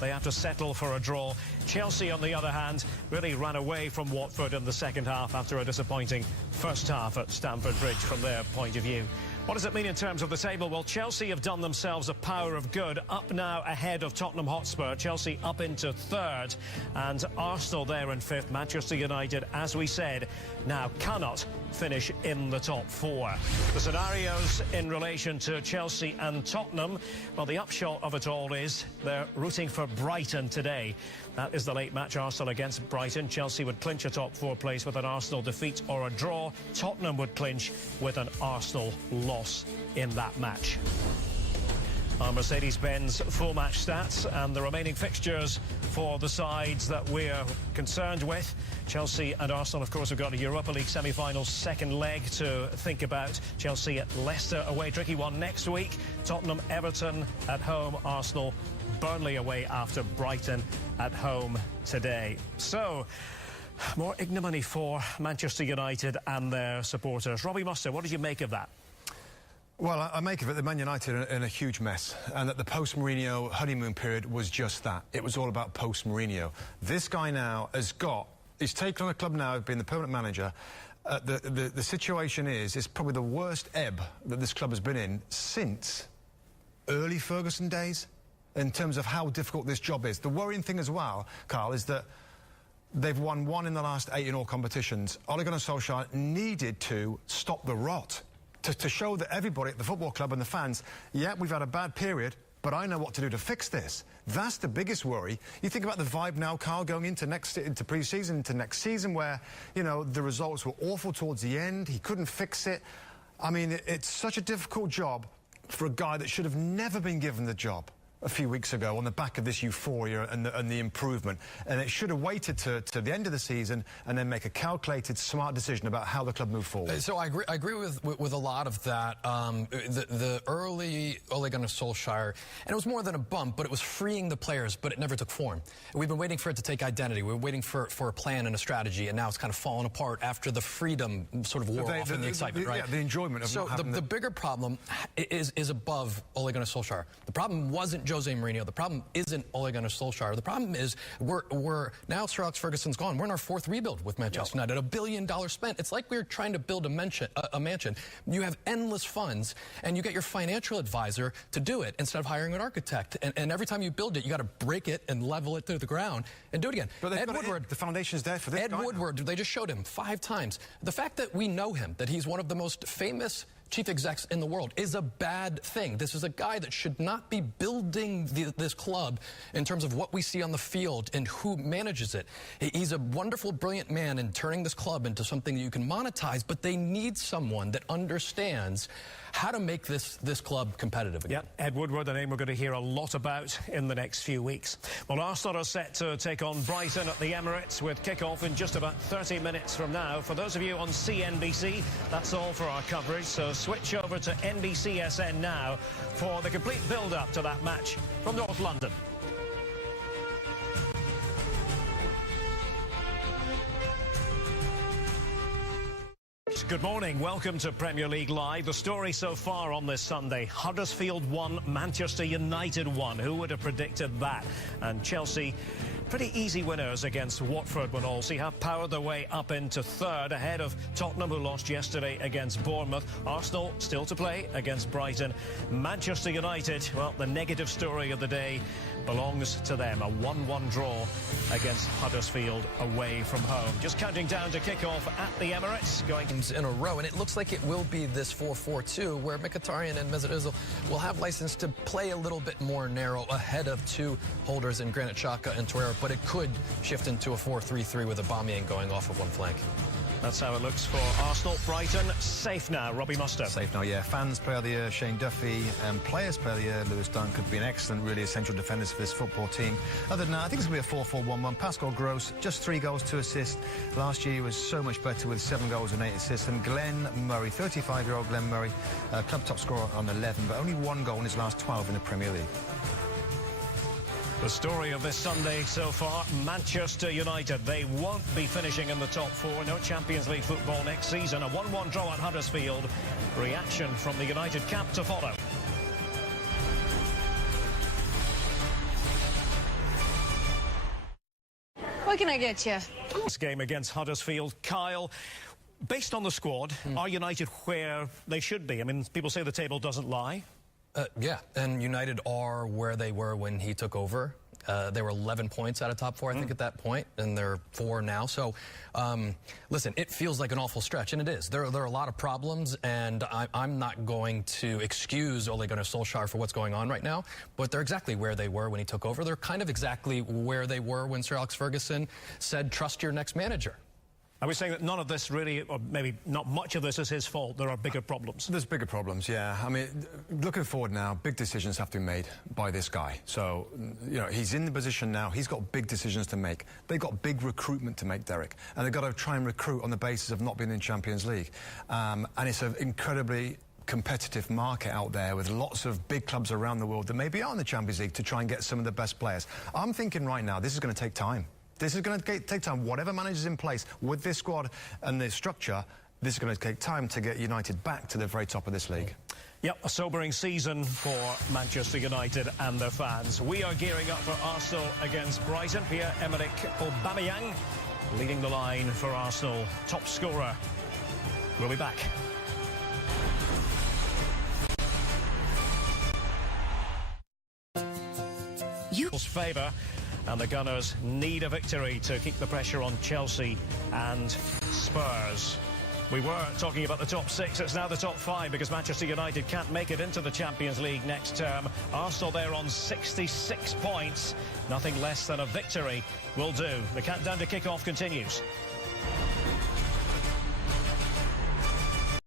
They have to settle for a draw. Chelsea, on the other hand, really ran away from Watford in the second half after a disappointing first half at Stamford Bridge from their point of view. What does it mean in terms of the table? Well, Chelsea have done themselves a power of good, up now ahead of Tottenham Hotspur. Chelsea up into third, and Arsenal there in fifth. Manchester United, as we said, now cannot finish in the top four. The scenarios in relation to Chelsea and Tottenham, well, the upshot of it all is they're rooting for Brighton today. That is the late match, Arsenal against Brighton. Chelsea would clinch a top four place with an Arsenal defeat or a draw. Tottenham would clinch with an Arsenal loss in that match. Our Mercedes-Benz full match stats and the remaining fixtures for the sides that we're concerned with. Chelsea and Arsenal, of course, have got a Europa League semi-final second leg to think about. Chelsea at Leicester away, tricky one next week. Tottenham, Everton at home, Arsenal, Burnley away after Brighton at home today. So, more ignominy for Manchester United and their supporters. Robbie Muster, what did you make of that? Well, I make of it that Man United are in a huge mess, and that the post-Mourinho honeymoon period was just that. It was all about post-Mourinho. This guy now he's taken on the club now, being the permanent manager. The situation is probably the worst ebb that this club has been in since early Ferguson days, in terms of how difficult this job is. The worrying thing as well, Carl, is that they've won one in the last 8 in all competitions. Ole Gunnar Solskjaer needed to stop the rot, to show that everybody at the football club and the fans, yeah, we've had a bad period, but I know what to do to fix this. That's the biggest worry. You think about the vibe now, Carl, going into pre-season, into next season, where, you know, the results were awful towards the end. He couldn't fix it. I mean, it's such a difficult job for a guy that should have never been given the job a few weeks ago on the back of this euphoria and the improvement, and it should have waited to the end of the season and then make a calculated, smart decision about how the club moved forward. So I agree with a lot of that. The early Ole Gunnar Solskjaer, and it was more than a bump, but it was freeing the players, but it never took form. We've been waiting for it to take identity. We were waiting for a plan and a strategy, and now it's kind of fallen apart after the freedom sort of wore off in the excitement, right? Yeah, the enjoyment of not having the bigger problem is above Ole Gunnar Solskjaer. The problem wasn't Jose Mourinho. The problem isn't Ole Gunnar Solskjaer. The problem is we're now Sir Alex Ferguson's gone. We're in our fourth rebuild with Manchester United. $1 billion spent. It's like we're trying to build a mansion. You have endless funds, and you get your financial advisor to do it instead of hiring an architect. And every time you build it, you got to break it and level it to the ground and do it again. But Ed Woodward, the foundation's there for this. Ed Woodward, they just showed him 5 times. The fact that we know him, that he's one of the most famous chief execs in the world, is a bad thing. This is a guy that should not be building this club in terms of what we see on the field and who manages it. He's a wonderful, brilliant man in turning this club into something that you can monetize, but they need someone that understands how to make this club competitive again. Yeah, Ed Woodward, a name we're going to hear a lot about in the next few weeks. Well, Arsenal are set to take on Brighton at the Emirates with kick-off in just about 30 minutes from now. For those of you on CNBC, that's all for our coverage, so switch over to NBCSN now for the complete build-up to that match from North London. Good morning. Welcome to Premier League Live. The story so far on this Sunday: Huddersfield 1, Manchester United 1. Who would have predicted that? And Chelsea, pretty easy winners against Watford when all see have powered their way up into third ahead of Tottenham, who lost yesterday against Bournemouth. Arsenal still to play against Brighton. Manchester United, well, the negative story of the day belongs to them. A 1-1 draw against Huddersfield away from home. Just counting down to kick-off at the Emirates. Going in a row, and it looks like it will be this 4-4-2, where Mkhitaryan and Mesut Ozil will have license to play a little bit more narrow ahead of 2 holders in Granit Xhaka and Torreira, but it could shift into a 4-3-3 with Aubameyang going off of one flank. That's how it looks for Arsenal. Brighton safe now. Robbie Muster. Safe now, yeah. Fans player of the year, Shane Duffy, and players player of the year, Lewis Dunk, could be an excellent, really essential defenders for this football team. Other than that, I think it's going to be a 4-4-1-1. Pascal Gross, just 3 goals, 2 assists. Last year he was so much better with 7 goals and 8 assists. And Glenn Murray, 35-year-old Glenn Murray, club top scorer on 11, but only 1 goal in his last 12 in the Premier League. The story of this Sunday so far: Manchester United. They won't be finishing in the top 4. No Champions League football next season. A 1-1 draw at Huddersfield. Reaction from the United camp to follow. What can I get you? This game against Huddersfield. Kyle, based on the squad, are United where they should be? I mean, people say the table doesn't lie. Yeah, and United are where they were when he took over. They were 11 points out of top 4, I think, at that point, and they're 4 now. So, listen, it feels like an awful stretch, and it is. There are a lot of problems, and I'm not going to excuse Ole Gunnar Solskjaer for what's going on right now, but they're exactly where they were when he took over. They're kind of exactly where they were when Sir Alex Ferguson said, trust your next manager. Are we saying that none of this really, or maybe not much of this is his fault? There are bigger problems. There's bigger problems, yeah. I mean, looking forward now, big decisions have to be made by this guy. So, you know, he's in the position now. He's got big decisions to make. They've got big recruitment to make, Derek. And they've got to try and recruit on the basis of not being in Champions League. And it's an incredibly competitive market out there with lots of big clubs around the world that maybe are in the Champions League to try and get some of the best players. I'm thinking right now, this is going to take time. This is going to take time. Whatever manager's in place with this squad and this structure, this is going to take time to get United back to the very top of this league. Yep, a sobering season for Manchester United and their fans. We are gearing up for Arsenal against Brighton. Pierre-Emerick Aubameyang leading the line for Arsenal. Top scorer. We'll be back. Favour, and the Gunners need a victory to keep the pressure on Chelsea and Spurs. We were talking about the top 6. It's now the top 5 because Manchester United can't make it into the Champions League next term. Arsenal there on 66 points. Nothing less than a victory will do. The countdown to kick-off continues.